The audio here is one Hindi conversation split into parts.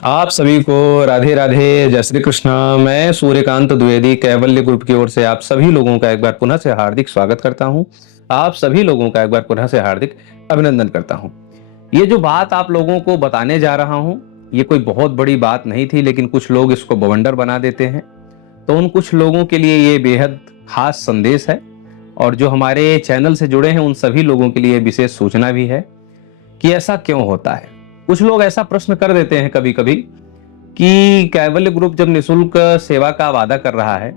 आप सभी को राधे राधे, जय श्री कृष्ण। मैं सूर्यकांत द्विवेदी कैवल्य ग्रुप की ओर से आप सभी लोगों का एक बार पुनः से हार्दिक स्वागत करता हूं। आप सभी लोगों का एक बार पुनः से हार्दिक अभिनंदन करता हूं। ये जो बात आप लोगों को बताने जा रहा हूं, ये कोई बहुत बड़ी बात नहीं थी, लेकिन कुछ लोग इसको बवंडर बना देते हैं। तो उन कुछ लोगों के लिए ये बेहद खास संदेश है, और जो हमारे चैनल से जुड़े हैं उन सभी लोगों के लिए विशेष सूचना भी है कि ऐसा क्यों होता है। कुछ लोग ऐसा प्रश्न कर देते हैं कभी कभी कि कैवल्य ग्रुप जब निशुल्क सेवा का वादा कर रहा है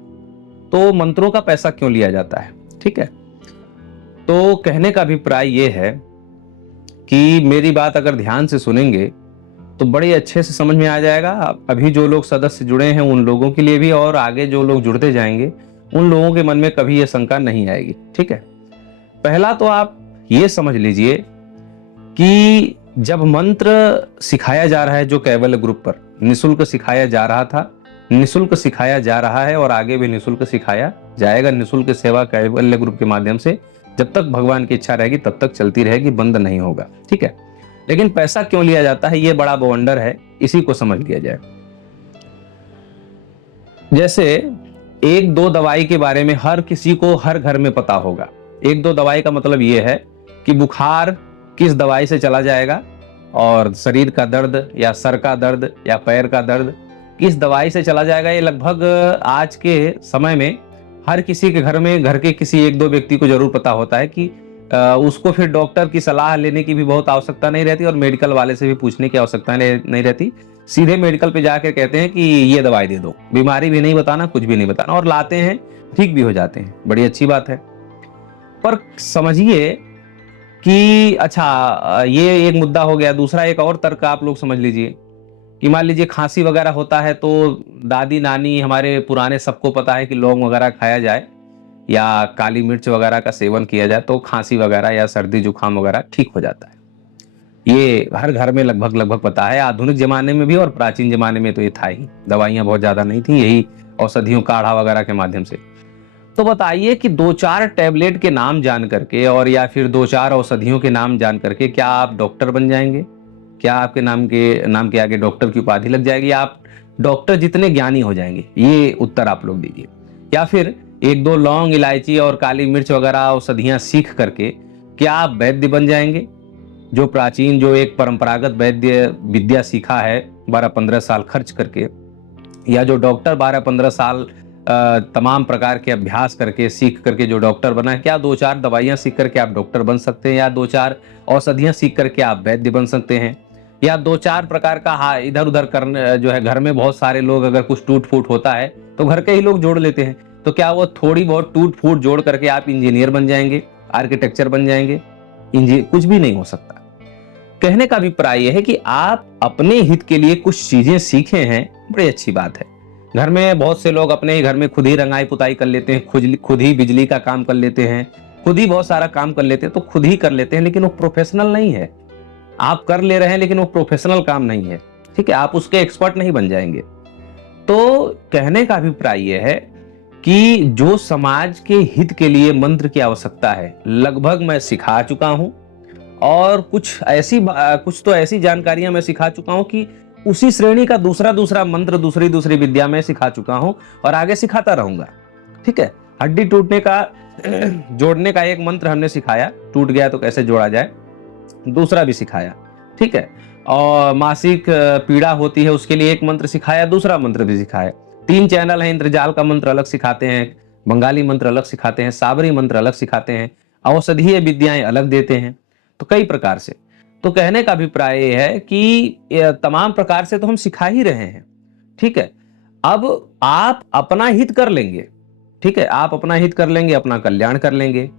तो मंत्रों का पैसा क्यों लिया जाता है। ठीक है, तो कहने का अभिप्राय यह है कि मेरी बात अगर ध्यान से सुनेंगे तो बड़े अच्छे से समझ में आ जाएगा। अभी जो लोग सदस्य जुड़े हैं उन लोगों के लिए भी, और आगे जो लोग जुड़ते जाएंगे उन लोगों के मन में कभी यह शंका नहीं आएगी। ठीक है, पहला तो आप ये समझ लीजिए कि जब मंत्र सिखाया जा रहा है, जो कैवल्य ग्रुप पर निशुल्क सिखाया जा रहा था, निशुल्क सिखाया जा रहा है और आगे भी निशुल्क सिखाया जाएगा। निशुल्क सेवा कैवल्य ग्रुप के माध्यम से जब तक भगवान की इच्छा रहेगी तब तक चलती रहेगी, बंद नहीं होगा। ठीक है, लेकिन पैसा क्यों लिया जाता है, ये बड़ा बवंडर है, इसी को समझ लिया जाए। जैसे एक दो दवाई के बारे में हर किसी को हर घर में पता होगा। एक दो दवाई का मतलब यह है कि बुखार किस दवाई से चला जाएगा, और शरीर का दर्द या सर का दर्द या पैर का दर्द किस दवाई से चला जाएगा। ये लगभग आज के समय में हर किसी के घर में, घर के किसी एक दो व्यक्ति को जरूर पता होता है कि उसको फिर डॉक्टर की सलाह लेने की भी बहुत आवश्यकता नहीं रहती, और मेडिकल वाले से भी पूछने की आवश्यकता नहीं रहती। सीधे मेडिकल पे जाकर कहते हैं कि ये दवाई दे दो, बीमारी भी नहीं बताना, कुछ भी नहीं बताना, और लाते हैं, ठीक भी हो जाते हैं। बड़ी अच्छी बात है। पर समझिए कि अच्छा, ये एक मुद्दा हो गया। दूसरा एक और तर्क आप लोग समझ लीजिए कि मान लीजिए खांसी वगैरह होता है तो दादी नानी हमारे पुराने सबको पता है कि लौंग वगैरह खाया जाए या काली मिर्च वगैरह का सेवन किया जाए तो खांसी वगैरह या सर्दी जुकाम वगैरह ठीक हो जाता है। ये हर घर में लगभग लगभग पता है, आधुनिक जमाने में भी और प्राचीन जमाने में तो ये था ही। दवाइयां बहुत ज्यादा नहीं थी, यही औषधियों काढ़ा वगैरह के माध्यम से। तो बताइए कि दो चार टैबलेट के नाम जान करके और या फिर दो चार औषधियों के नाम जान करके क्या आप डॉक्टर बन जाएंगे? क्या आपके नाम के आगे डॉक्टर की उपाधि लग जाएगी? आप डॉक्टर जितने ज्ञानी हो जाएंगे? ये उत्तर आप लोग दीजिए। या फिर एक दो लौंग इलायची और काली मिर्च वगैरह औषधियां सीख करके क्या आप वैद्य बन जाएंगे? जो प्राचीन, जो एक परंपरागत वैद्य विद्या सीखा है 12-15 साल खर्च करके, या जो डॉक्टर 12-15 साल तमाम प्रकार के अभ्यास करके सीख करके जो डॉक्टर बना है, क्या दो चार दवाइयां सीख करके आप डॉक्टर बन सकते हैं? या दो चार औषधियां सीख करके आप वैद्य बन सकते हैं? या दो चार प्रकार का हाँ इधर उधर करने जो है, घर में बहुत सारे लोग अगर कुछ टूट फूट होता है तो घर के ही लोग जोड़ लेते हैं, तो क्या वो थोड़ी बहुत टूट फूट जोड़ करके आप इंजीनियर बन जाएंगे, आर्किटेक्चर बन जाएंगे? इंजीनियर कुछ भी नहीं हो सकता। कहने का अभिप्राय यह है कि आप अपने हित के लिए कुछ चीजें सीखे हैं, बड़ी अच्छी बात है। घर में बहुत से लोग अपने ही घर में खुद ही रंगाई पुताई कर लेते हैं, खुद ही बिजली का काम कर लेते हैं, खुद ही बहुत सारा काम कर लेते हैं, तो खुद ही कर लेते हैं, लेकिन वो प्रोफेशनल नहीं है। आप कर ले रहे हैं लेकिन वो प्रोफेशनल काम नहीं है। ठीक है, आप उसके एक्सपर्ट नहीं बन जाएंगे। तो कहने का अभिप्राय यह है कि जो समाज के हित के लिए मंत्र की आवश्यकता है, लगभग मैं सिखा चुका हूं, और कुछ तो ऐसी जानकारियां मैं सिखा चुका हूं कि उसी श्रेणी का दूसरा मंत्र दूसरी विद्या में सिखा चुका हूं और आगे सिखाता रहूंगा। ठीक है, हड्डी टूटने का जोड़ने का एक मंत्र हमने सिखाया, टूट गया तो कैसे जोड़ा जाए, दूसरा भी सिखाया। ठीक है, और मासिक पीड़ा होती है उसके लिए एक मंत्र सिखाया, दूसरा मंत्र भी सिखाया। 3 चैनल है, इंद्रजाल का मंत्र अलग सिखाते हैं, बंगाली मंत्र अलग सिखाते हैं, साबरी मंत्र अलग सिखाते हैं, औषधीय विद्याएं अलग देते हैं, तो कई प्रकार से। तो कहने का अभिप्राय यह है कि तमाम प्रकार से तो हम सिखा ही रहे हैं। ठीक है, अब आप अपना हित कर लेंगे। ठीक है, आप अपना हित कर लेंगे, अपना कल्याण कर लेंगे।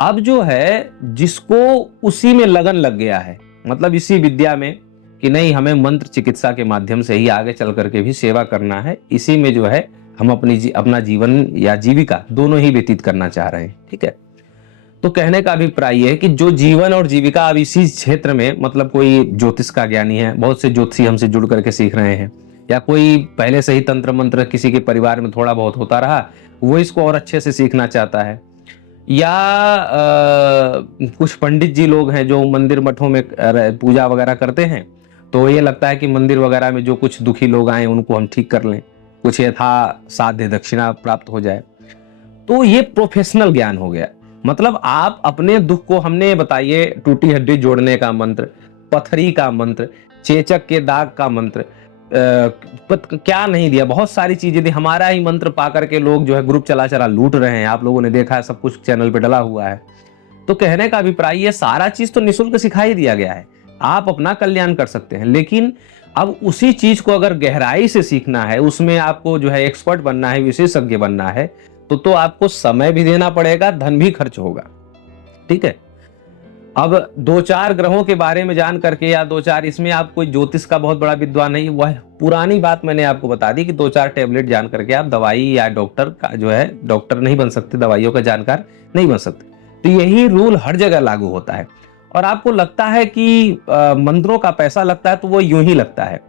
अब जो है जिसको उसी में लगन लग गया है, मतलब इसी विद्या में, कि नहीं हमें मंत्र चिकित्सा के माध्यम से ही आगे चल करके भी सेवा करना है, इसी में जो है हम अपना जीवन या जीविका दोनों ही व्यतीत करना चाह रहे हैं। ठीक है, तो कहने का अभिप्राय है कि जो जीवन और जीविका अब इसी क्षेत्र में, मतलब कोई ज्योतिष का ज्ञानी है, बहुत से ज्योतिषी हमसे जुड़ करके सीख रहे हैं, या कोई पहले से ही तंत्र मंत्र किसी के परिवार में थोड़ा बहुत होता रहा, वो इसको और अच्छे से सीखना चाहता है, या कुछ पंडित जी लोग हैं जो मंदिर मठों में पूजा वगैरह करते हैं, तो ये लगता है कि मंदिर वगैरह में जो कुछ दुखी लोग आए उनको हम ठीक कर लें, कुछ यथा साध्य दक्षिणा प्राप्त हो जाए। तो ये प्रोफेशनल ज्ञान हो गया। मतलब आप अपने दुख को, हमने बताइए टूटी हड्डी जोड़ने का मंत्र, पथरी का मंत्र, चेचक के दाग का मंत्र, क्या नहीं दिया, बहुत सारी चीजें दी। हमारा ही मंत्र पा करके लोग जो है ग्रुप चला चला लूट रहे हैं, आप लोगों ने देखा है, सब कुछ चैनल पे डला हुआ है। तो कहने का अभिप्राय, ये सारा चीज तो निःशुल्क सिखाई दिया गया है, आप अपना कल्याण कर सकते हैं। लेकिन अब उसी चीज को अगर गहराई से सीखना है, उसमें आपको जो है एक्सपर्ट बनना है, विशेषज्ञ बनना है, तो आपको समय भी देना पड़ेगा, धन भी खर्च होगा। ठीक है। अब 2-4 ग्रहों के बारे में जान करके, या 2-4, इसमें आप कोई ज्योतिष का बहुत बड़ा विद्वान नहीं, वह पुरानी बात मैंने आपको बता दी कि 2-4 टैबलेट जान करके आप दवाई या डॉक्टर का जो है, डॉक्टर नहीं बन सकते, दवाइयों का जानकार नहीं बन सकते। तो यही रूल हर जगह लागू होता है। और आपको लगता है कि मंत्रों का पैसा लगता है, तो वो यूं ही लगता है।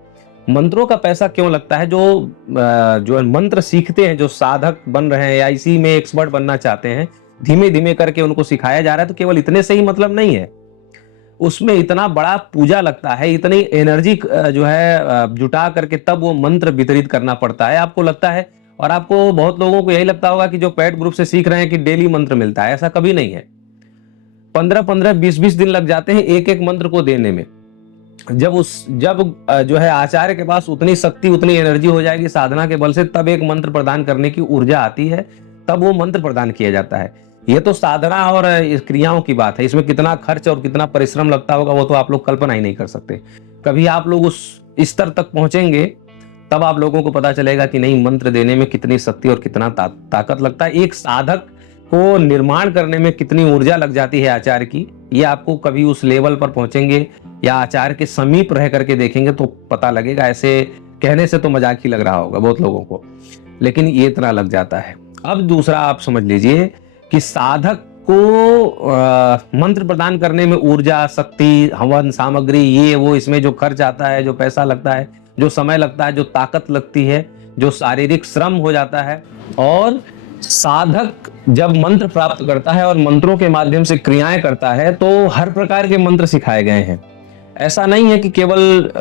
मंत्रों का पैसा क्यों लगता है? जो मंत्र सीखते हैं, जो साधक बन रहे हैं या इसी में एक्सपर्ट बनना चाहते हैं, धीमे धीमे करके उनको सिखाया जा रहा है, तो केवल इतने से ही मतलब नहीं है, उसमें इतना बड़ा पूजा लगता है, इतनी एनर्जी जो है जुटा करके तब वो मंत्र वितरित करना पड़ता है। आपको लगता है, और आपको बहुत लोगों को यही लगता होगा कि जो पेड ग्रुप से सीख रहे हैं कि डेली मंत्र मिलता है, ऐसा कभी नहीं है। 15-15, 20-20 दिन लग जाते हैं एक एक मंत्र को देने में। जब जो है आचार्य के पास उतनी शक्ति, उतनी एनर्जी हो जाएगी साधना के बल से, तब एक मंत्र प्रदान करने की ऊर्जा आती है, तब वो मंत्र प्रदान किया जाता है। ये तो साधना और क्रियाओं की बात है, इसमें कितना खर्च और कितना परिश्रम लगता होगा वो तो आप लोग कल्पना ही नहीं कर सकते। कभी आप लोग उस स्तर तक पहुंचेंगे, तब आप लोगों को पता चलेगा कि नहीं, मंत्र देने में कितनी शक्ति और कितना ताकत लगता है। एक साधक को निर्माण करने में कितनी ऊर्जा लग जाती है आचार्य की, ये आपको कभी उस लेवल पर पहुंचेंगे या आचार्य के समीप रह करके देखेंगे तो पता लगेगा। ऐसे कहने से तो मजाक ही लग रहा होगा बहुत लोगों को, लेकिन ये इतना लग जाता है। अब दूसरा आप समझ लीजिए कि साधक को मंत्र प्रदान करने में ऊर्जा, शक्ति, हवन सामग्री, ये वो, इसमें जो खर्च आता है, जो पैसा लगता है, जो समय लगता है, जो ताकत लगती है, जो शारीरिक श्रम हो जाता है, और साधक जब मंत्र प्राप्त करता है और मंत्रों के माध्यम से क्रियाएं करता है, तो हर प्रकार के मंत्र सिखाए गए हैं। ऐसा नहीं है कि केवल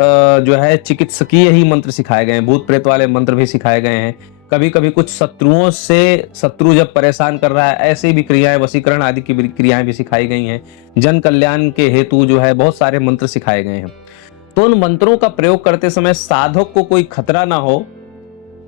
जो है चिकित्सकीय ही मंत्र सिखाए गए हैं, भूत प्रेत वाले मंत्र भी सिखाए गए हैं। कभी कभी कुछ शत्रुओं से, शत्रु जब परेशान कर रहा है, ऐसी भी क्रियाएं, वशीकरण आदि की क्रियाएं भी सिखाई गई हैं। जन कल्याण के हेतु जो है बहुत सारे मंत्र सिखाए गए हैं। तो उन मंत्रों का प्रयोग करते समय साधक को कोई खतरा ना हो,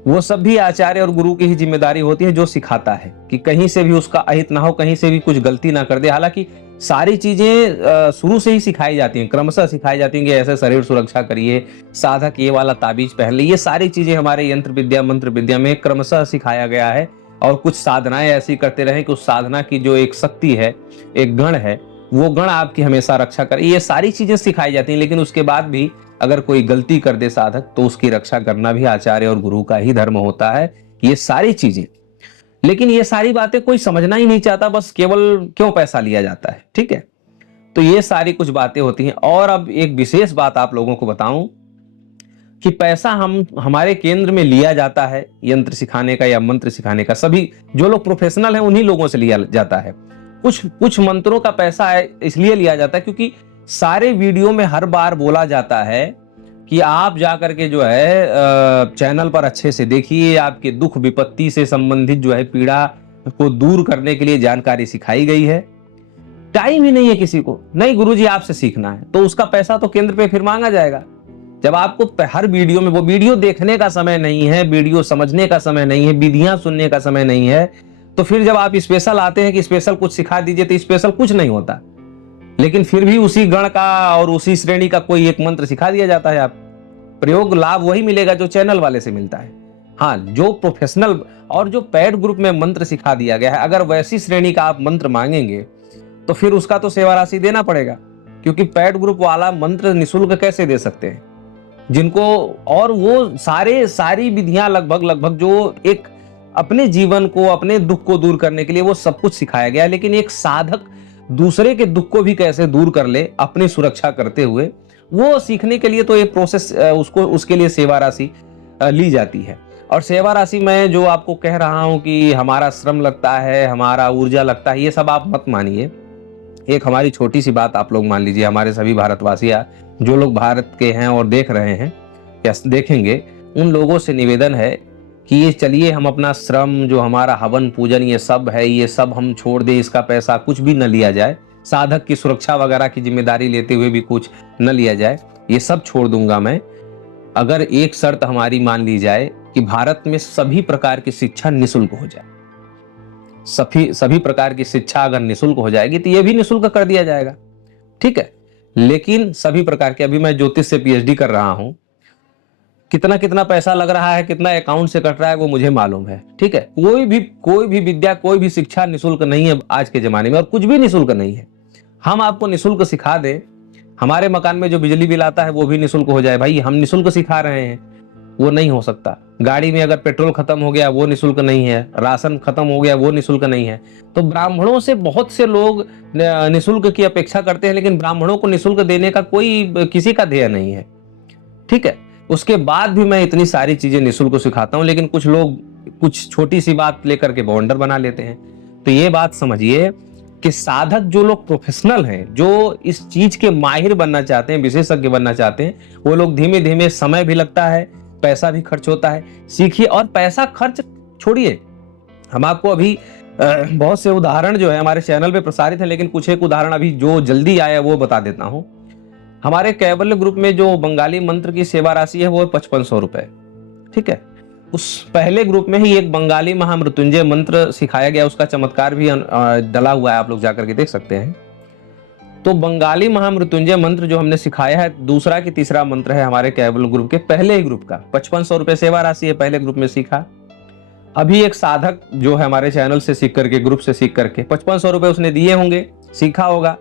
वो सब भी आचार्य और गुरु की ही जिम्मेदारी होती है, जो सिखाता है, कि कहीं से भी उसका अहित ना हो, कहीं से भी कुछ गलती ना कर दे। हालांकि सारी चीजें शुरू से ही सिखाई जाती हैं, क्रमशः सिखाई जाती हैं कि ऐसे शरीर सुरक्षा करिए, साधक ये वाला ताबीज पहन ले, ये सारी चीजें हमारे यंत्र विद्या, मंत्र विद्या में क्रमशः सिखाया गया है। और कुछ साधनाएं ऐसी करते रहे कि उस साधना की जो एक शक्ति है, एक गण है, वो गण आपकी हमेशा रक्षा करे। ये सारी चीजें सिखाई जाती हैं, लेकिन उसके बाद भी अगर कोई गलती कर दे साधक, तो उसकी रक्षा करना भी आचार्य और गुरु का ही धर्म होता है। ये सारी चीजें, लेकिन ये सारी बातें कोई समझना ही नहीं चाहता, बस केवल क्यों पैसा लिया जाता है। ठीक है, तो ये सारी कुछ बातें होती हैं। और अब एक विशेष बात आप लोगों को बताऊं कि पैसा हमारे केंद्र में लिया जाता है यंत्र सिखाने का या मंत्र सिखाने का, सभी जो लोग प्रोफेशनल हैं उन्हीं लोगों से लिया जाता है। कुछ मंत्रों का पैसा इसलिए लिया जाता है क्योंकि सारे वीडियो में हर बार बोला जाता है कि आप जाकर के जो है चैनल पर अच्छे से देखिए, आपके दुख विपत्ति से संबंधित जो है पीड़ा को दूर करने के लिए जानकारी सिखाई गई है। टाइम ही नहीं है किसी को, नहीं गुरुजी आपसे सीखना है, तो उसका पैसा तो केंद्र पे फिर मांगा जाएगा। जब आपको हर वीडियो में, वो वीडियो देखने का समय नहीं है, वीडियो समझने का समय नहीं है, विधियां सुनने का समय नहीं है, तो फिर जब आप स्पेशल आते हैं कि स्पेशल कुछ सिखा दीजिए, तो स्पेशल कुछ नहीं होता। लेकिन फिर भी उसी गण का और उसी श्रेणी का कोई एक मंत्र सिखा दिया जाता है। आप प्रयोग लाभ वही मिलेगा जो चैनल वाले से मिलता है। हाँ, जो प्रोफेशनल और जो पेड ग्रुप में मंत्र सिखा दिया गया है, अगर वैसी श्रेणी का आप मंत्र मांगेंगे तो फिर उसका तो सेवा राशि देना पड़ेगा, क्योंकि पेड ग्रुप वाला मंत्र निःशुल्क कैसे दे सकते हैं, जिनको, और वो सारी विधियां लगभग जो एक अपने जीवन को, अपने दुख को दूर करने के लिए वो सब कुछ सिखाया गया है। लेकिन एक साधक दूसरे के दुख को भी कैसे दूर कर ले अपनी सुरक्षा करते हुए, वो सीखने के लिए तो ये प्रोसेस, उसके लिए सेवा राशि ली जाती है। और सेवा राशि में जो आपको कह रहा हूं कि हमारा श्रम लगता है, हमारा ऊर्जा लगता है, ये सब आप मत मानिए। एक हमारी छोटी सी बात आप लोग मान लीजिए, हमारे सभी भारतवासी जो लोग भारत के हैं और देख रहे हैं या देखेंगे, उन लोगों से निवेदन है कि ये चलिए हम अपना श्रम, जो हमारा हवन पूजन ये सब है, ये सब हम छोड़ दें, इसका पैसा कुछ भी न लिया जाए, साधक की सुरक्षा वगैरह की जिम्मेदारी लेते हुए भी कुछ न लिया जाए, ये सब छोड़ दूंगा मैं, अगर एक शर्त हमारी मान ली जाए कि भारत में सभी प्रकार की शिक्षा निःशुल्क हो जाए। सभी प्रकार की शिक्षा अगर निःशुल्क हो जाएगी तो ये भी निःशुल्क कर दिया जाएगा, ठीक है। लेकिन सभी प्रकार के, अभी मैं ज्योतिष से पीएचडी कर रहा हूं, कितना कितना पैसा लग रहा है, कितना अकाउंट से कट रहा है वो मुझे मालूम है, ठीक है। कोई भी विद्या, कोई भी शिक्षा निःशुल्क नहीं है आज के जमाने में, और कुछ भी निःशुल्क नहीं है। हम आपको निःशुल्क सिखा दें, हमारे मकान में जो बिजली बिल आता है वो भी निःशुल्क हो जाए, भाई हम निःशुल्क सिखा रहे हैं, वो नहीं हो सकता। गाड़ी में अगर पेट्रोल खत्म हो गया वो निःशुल्क नहीं है, राशन खत्म हो गया वो निःशुल्क नहीं है। तो ब्राह्मणों से बहुत से लोग निःशुल्क की अपेक्षा करते हैं, लेकिन ब्राह्मणों को निःशुल्क देने का कोई किसी का ध्येय नहीं है, ठीक है। उसके बाद भी मैं इतनी सारी चीजें निःशुल्क सिखाता हूं, लेकिन कुछ लोग कुछ छोटी सी बात लेकर के बवंडर बना लेते हैं। तो ये बात समझिए कि साधक जो लोग प्रोफेशनल हैं, जो इस चीज के माहिर बनना चाहते हैं, विशेषज्ञ बनना चाहते हैं, वो लोग धीमे धीमे, समय भी लगता है, पैसा भी खर्च होता है, सीखिए। और पैसा खर्च छोड़िए, हम आपको अभी बहुत से उदाहरण जो है हमारे चैनल पे प्रसारित है, लेकिन कुछ एक उदाहरण अभी जो जल्दी आया वो बता देता हूं। हमारे कैवल्य ग्रुप में जो बंगाली मंत्र की सेवा राशि है वो है 5500 रुपए, ठीक है। उस पहले ग्रुप में ही एक बंगाली महामृत्युंजय मंत्र सिखाया गया, उसका चमत्कार भी डला हुआ है, आप लोग जाकर के देख सकते हैं। तो बंगाली महामृत्युंजय मंत्र जो हमने सिखाया है, दूसरा की तीसरा मंत्र है हमारे कैवल्य ग्रुप के पहले ही ग्रुप का। 5500 रुपए सेवा राशि है, पहले ग्रुप में सीखा। अभी एक साधक जो है हमारे चैनल से सीख करके, ग्रुप से सीख करके 5500 रुपए उसने दिए होंगे, सीखा होगा।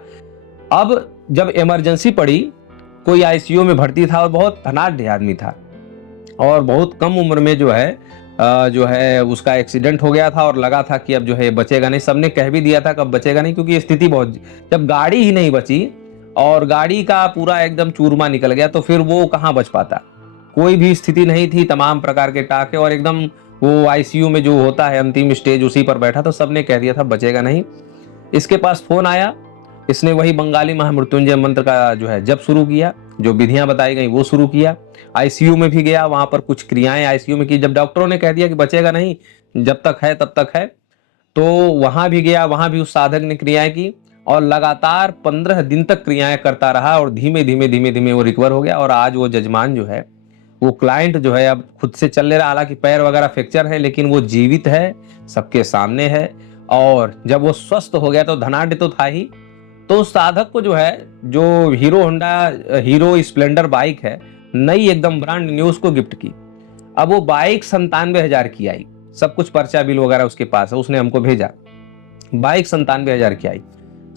अब जब इमरजेंसी पड़ी, कोई आईसीयू में भर्ती था और बहुत धनाढ्य आदमी था, और बहुत कम उम्र में जो है उसका एक्सीडेंट हो गया था, और लगा था कि अब जो है बचेगा नहीं। सबने कह भी दिया था कि अब बचेगा नहीं, क्योंकि स्थिति बहुत, जब गाड़ी ही नहीं बची और गाड़ी का पूरा एकदम चूरमा निकल गया तो फिर वो कहाँ बच पाता। कोई भी स्थिति नहीं थी, तमाम प्रकार के टाके, और एकदम वो आईसीयू में जो होता है अंतिम स्टेज, उसी पर बैठा, तो सबने कह दिया था बचेगा नहीं। इसके पास फोन आया, इसने वही बंगाली महामृत्युंजय मंत्र का जो है जप शुरू किया, जो विधियां बताई गई वो शुरू किया। आईसीयू में भी गया, वहां पर कुछ क्रियाएं आईसीयू में की। जब डॉक्टरों ने कह दिया कि बचेगा नहीं, जब तक है तब तक है, तो वहां भी गया, वहां भी उस साधक ने क्रियाएं की, और लगातार 15 दिन तक क्रियाएं करता रहा, और धीमे धीमे वो रिकवर हो गया। और आज वो जजमान जो है, वो क्लाइंट जो है, अब खुद से चल ले रहा, हालांकि पैर वगैरह फ्रैक्चर है, लेकिन वो जीवित है, सबके सामने है। और जब वो स्वस्थ हो गया तो धनाढ्य तो था ही, तो उस साधक को जो है, जो हीरो स्प्लेंडर बाइक है, नई एकदम ब्रांड न्यू, उसको गिफ्ट की। अब वो बाइक 97,000 की आई, सब कुछ पर्चा बिल वगैरह उसके पास है, उसने हमको भेजा। बाइक 97,000 की आई।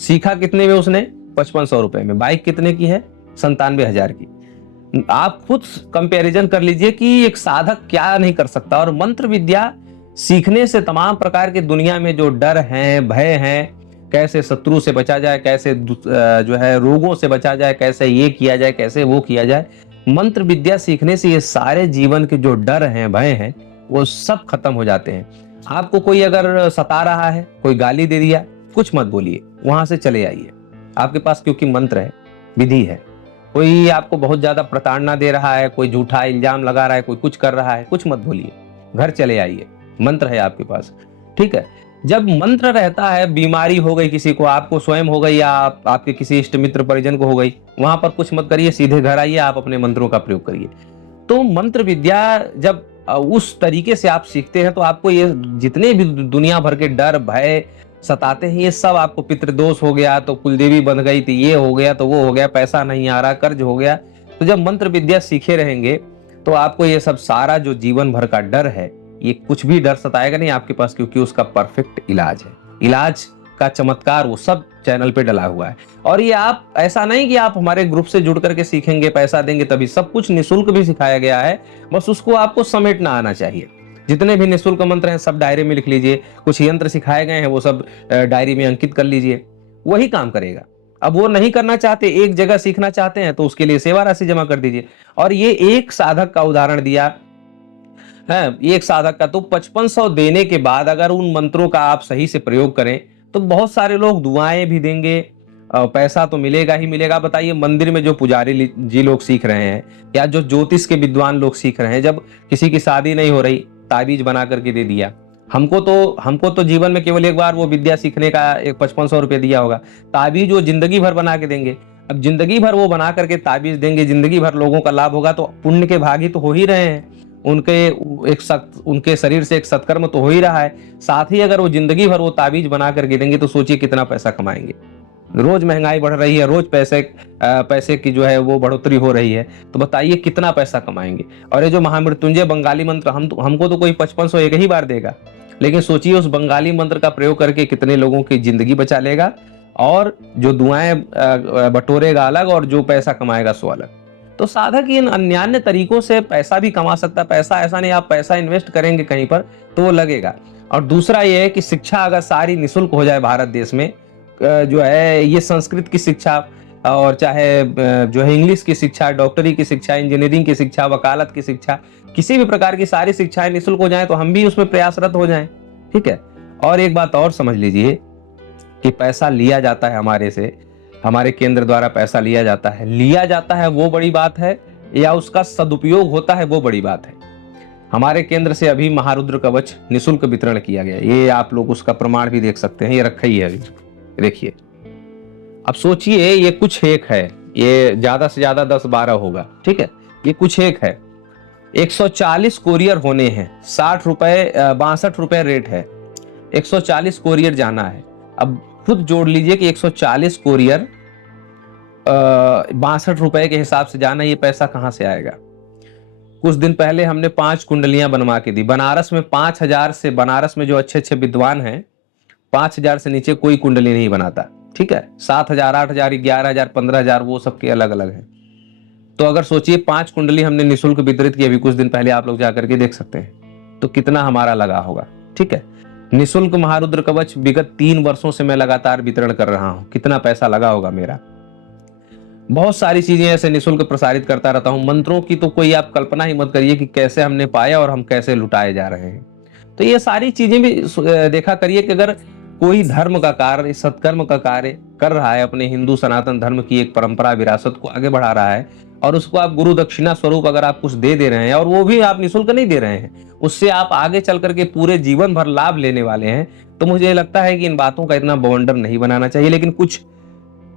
सीखा कितने में उसने? 5500 रुपए में। बाइक कितने की है? 97,000 की। आप खुद कंपैरिजन कर लीजिए कि एक साधक क्या नहीं कर सकता। और मंत्र विद्या सीखने से तमाम प्रकार के दुनिया में जो डर हैं, भय हैं, कैसे शत्रु से बचा जाए, कैसे जो है रोगों से बचा जाए, कैसे ये किया जाए, कैसे वो किया जाए, मंत्र विद्या सीखने से ये सारे जीवन के जो डर हैं, भय हैं, वो सब खत्म हो जाते हैं। आपको कोई अगर सता रहा है, कोई गाली दे दिया, कुछ मत बोलिए, वहां से चले आइए। आपके पास क्योंकि मंत्र है, विधि है। कोई आपको बहुत ज्यादा प्रताड़ना दे रहा है, कोई झूठा इल्जाम लगा रहा है, कोई कुछ कर रहा है, कुछ मत बोलिए, घर चले आइए, मंत्र है आपके पास, ठीक है। जब मंत्र रहता है, बीमारी हो गई किसी को, आपको स्वयं हो गई, या आपके किसी इष्ट मित्र परिजन को हो गई, वहां पर कुछ मत करिए, सीधे घर आइए, आप अपने मंत्रों का प्रयोग करिए। तो मंत्र विद्या जब उस तरीके से आप सीखते हैं, तो आपको ये जितने भी दुनिया भर के डर भय सताते हैं, ये सब आपको, पितृदोष हो गया तो कुलदेवी बन गई थी, ये हो गया तो वो हो गया, पैसा नहीं आ रहा, कर्ज हो गया, तो जब मंत्र विद्या सीखे रहेंगे तो आपको ये सब सारा जो जीवन भर का डर है, ये कुछ भी डर सताएगा नहीं आपके पास, क्योंकि उसका परफेक्ट इलाज है। इलाज का चमत्कार वो सब चैनल पे डला हुआ है। और ये आप, ऐसा नहीं कि आप हमारे ग्रुप से जुड़ करके सीखेंगे, पैसा देंगे तभी, सब कुछ निःशुल्क भी सिखाया गया है, बस उसको आपको समेटना आना चाहिए। जितने भी निःशुल्क मंत्र हैं सब डायरी में लिख लीजिए, कुछ यंत्र सिखाए गए हैं वो सब डायरी में अंकित कर लीजिए, वही काम करेगा। अब वो नहीं करना चाहते, एक जगह सीखना चाहते हैं, तो उसके लिए सेवा राशि जमा कर दीजिए। और ये एक साधक का उदाहरण दिया है, एक साधक का, तो 5500 देने के बाद अगर उन मंत्रों का आप सही से प्रयोग करें तो बहुत सारे लोग दुआएं भी देंगे, पैसा तो मिलेगा ही मिलेगा। बताइए, मंदिर में जो पुजारी जी लोग सीख रहे हैं या जो ज्योतिष के विद्वान लोग सीख रहे हैं, जब किसी की शादी नहीं हो रही, ताबीज बना करके दे दिया। हमको तो जीवन में केवल एक बार वो विद्या सीखने का एक 5500 रुपये दिया होगा। ताबीज वो जिंदगी भर बना के देंगे। अब जिंदगी भर वो बना करके ताबीज देंगे, जिंदगी भर लोगों का लाभ होगा, तो पुण्य के भागी तो हो ही रहे हैं। उनके शरीर से एक सत्कर्म तो हो ही रहा है। साथ ही अगर वो जिंदगी भर वो ताबीज बना करके देंगे तो सोचिए कितना पैसा कमाएंगे। रोज महंगाई बढ़ रही है, रोज पैसे की जो है वो बढ़ोतरी हो रही है, तो बताइए कितना पैसा कमाएंगे। और ये जो महामृत्युंजय बंगाली मंत्र, हमको तो कोई 5500 एक ही बार देगा, लेकिन सोचिए उस बंगाली मंत्र का प्रयोग करके कितने लोगों की जिंदगी बचा लेगा, और जो दुआएं बटोरेगा अलग और जो पैसा कमाएगा सो अलग। तो साधक इन अन्य तरीकों से पैसा भी कमा सकता है। पैसा ऐसा नहीं, आप पैसा इन्वेस्ट करेंगे कहीं पर तो वो लगेगा। और दूसरा ये है कि शिक्षा अगर सारी निःशुल्क हो जाए भारत देश में, जो है ये संस्कृत की शिक्षा और चाहे जो है इंग्लिश की शिक्षा, डॉक्टरी की शिक्षा, इंजीनियरिंग की शिक्षा, वकालत की शिक्षा, किसी भी प्रकार की सारी शिक्षाएं निःशुल्क हो जाएं तो हम भी उसमें प्रयासरत हो जाएं। ठीक है। और एक बात और समझ लीजिए कि पैसा लिया जाता है हमारे से, हमारे केंद्र द्वारा पैसा लिया जाता है वो बड़ी बात है, या उसका सदुपयोग होता है वो बड़ी बात है। हमारे केंद्र से अभी महारुद्र कवच निःशुल्क वितरण किया गया, ये आप लोग उसका प्रमाण भी देख सकते हैं, ये रखा ही है अभी, देखिए। अब सोचिए ये कुछ एक है, ये ज्यादा से ज्यादा 10-12 होगा, ठीक है, ये कुछ एक है। 140 कोरियर होने हैं, 60 रुपए 62 रुपए रेट है, 140 कोरियर जाना है। अब खुद जोड़ लीजिए कि 140 कोरियर 62 रुपए के हिसाब से जाना, ये पैसा कहां से आएगा। कुछ दिन पहले हमने 5 कुंडलियां बनवा के दी बनारस में। 5000 से, बनारस में जो अच्छे अच्छे विद्वान हैं, 5000 से नीचे कोई कुंडली नहीं बनाता, ठीक है। 7000, 8000, 11000, 15000 वो सबके अलग अलग हैं। तो अगर सोचिए 5 कुंडली हमने निःशुल्क वितरित की अभी कुछ दिन पहले, आप लोग जाकर के देख सकते हैं, तो कितना हमारा लगा होगा, ठीक है। निःशुल्क महारुद्र कवच विगत 3 वर्षों से मैं लगातार वितरण कर रहा हूं, कितना पैसा लगा होगा मेरा। बहुत सारी चीजें ऐसे निःशुल्क प्रसारित करता रहता हूं। मंत्रों की तो कोई आप कल्पना ही मत करिए कि कैसे हमने पाया और हम कैसे लुटाए जा रहे हैं। तो ये सारी चीजें भी देखा करिए कि अगर कोई धर्म का कार्य, सत्कर्म का कार्य कर रहा है, अपने हिंदू सनातन धर्म की एक परंपरा विरासत को आगे बढ़ा रहा है, और उसको आप गुरु दक्षिणा स्वरूप अगर आप कुछ दे रहे हैं, और वो भी आप निःशुल्क नहीं दे रहे हैं, उससे आप आगे चल करके पूरे जीवन भर लाभ लेने वाले हैं, तो मुझे लगता है कि इन बातों का इतना बवंडर नहीं बनाना चाहिए। लेकिन कुछ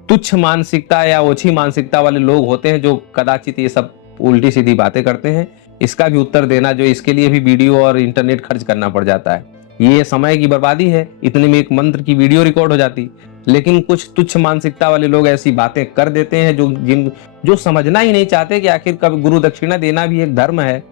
तुच्छ मानसिकता या ओछी मानसिकता वाले लोग होते हैं जो कदाचित ये सब उल्टी सीधी बातें करते हैं। इसका भी उत्तर देना, जो इसके लिए भी वीडियो और इंटरनेट खर्च करना पड़ जाता है, ये समय की बर्बादी है। इतने में एक मंत्र की वीडियो रिकॉर्ड हो जाती। लेकिन कुछ तुच्छ मानसिकता वाले लोग ऐसी बातें कर देते हैं जो समझना ही नहीं चाहते कि आखिर कब गुरु दक्षिणा देना भी एक धर्म है।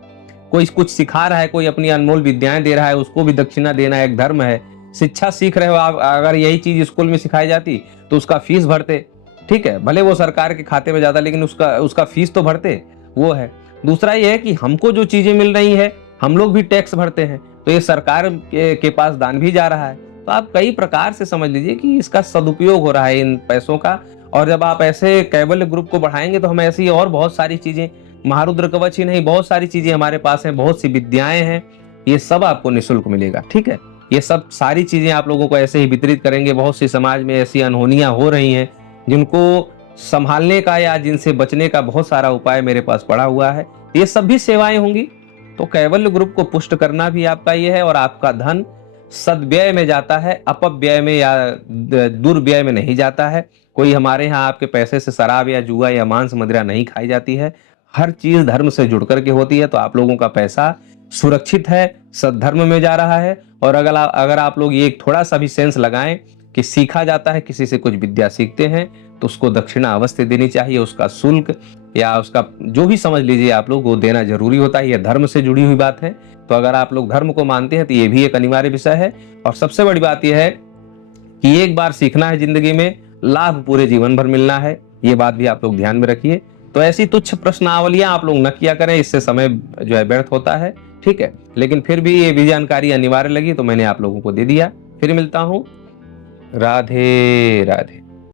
कोई कुछ सिखा रहा है, कोई अपनी अनमोल विद्याएं दे रहा है, उसको भी दक्षिणा देना एक धर्म है। शिक्षा सीख रहे हो आप, अगर यही चीज स्कूल में सिखाई जाती तो उसका फीस भरते, ठीक है, भले वो सरकार के खाते में जाता, लेकिन उसका फीस तो भरते, वो है। दूसरा ये है कि हमको जो चीजें मिल रही है, हम लोग भी टैक्स भरते हैं, तो ये सरकार के पास दान भी जा रहा है। तो आप कई प्रकार से समझ लीजिए कि इसका सदुपयोग हो रहा है इन पैसों का। और जब आप ऐसे कैवल्य ग्रुप को बढ़ाएंगे तो हम ऐसी और बहुत सारी चीजें, महारुद्र कवच ही नहीं, बहुत सारी चीजें हमारे पास हैं, बहुत सी विद्याएं हैं, ये सब आपको निःशुल्क मिलेगा, ठीक है। ये सब सारी चीजें आप लोगों को ऐसे ही वितरित करेंगे। बहुत सी समाज में ऐसी अनहोनियां हो रही हैं जिनको संभालने का या जिनसे बचने का बहुत सारा उपाय मेरे पास पड़ा हुआ है। ये सब भी सेवाएं होंगी। तो कैवल्य ग्रुप को पुष्ट करना भी आपका ये है, और आपका धन सदव्यय में जाता है, अपव्यय में या दुर्व्यय में नहीं जाता है। कोई हमारे यहाँ आपके पैसे से शराब या जुआ या मांस मदिरा नहीं खाई जाती है। हर चीज धर्म से जुड़ करके होती है। तो आप लोगों का पैसा सुरक्षित है, सद्धर्म में जा रहा है। और अगर आप लोग ये थोड़ा सा भी सेंस लगाएं कि सीखा जाता है, किसी से कुछ विद्या सीखते हैं तो उसको दक्षिणा अवश्य देनी चाहिए। उसका शुल्क या उसका जो भी समझ लीजिए आप लोग, वो देना जरूरी होता है। यह धर्म से जुड़ी हुई बात है। तो अगर आप लोग धर्म को मानते हैं तो ये भी एक अनिवार्य विषय है। और सबसे बड़ी बात यह है कि एक बार सीखना है जिंदगी में, लाभ पूरे जीवन भर मिलना है। ये बात भी आप लोग ध्यान में रखिए। तो ऐसी तुच्छ प्रश्नावलियां आप लोग न किया करें, इससे समय जो है व्यर्थ होता है, ठीक है। लेकिन फिर भी ये भी जानकारी अनिवार्य लगी तो मैंने आप लोगों को दे दिया। फिर मिलता हूं। राधे राधे।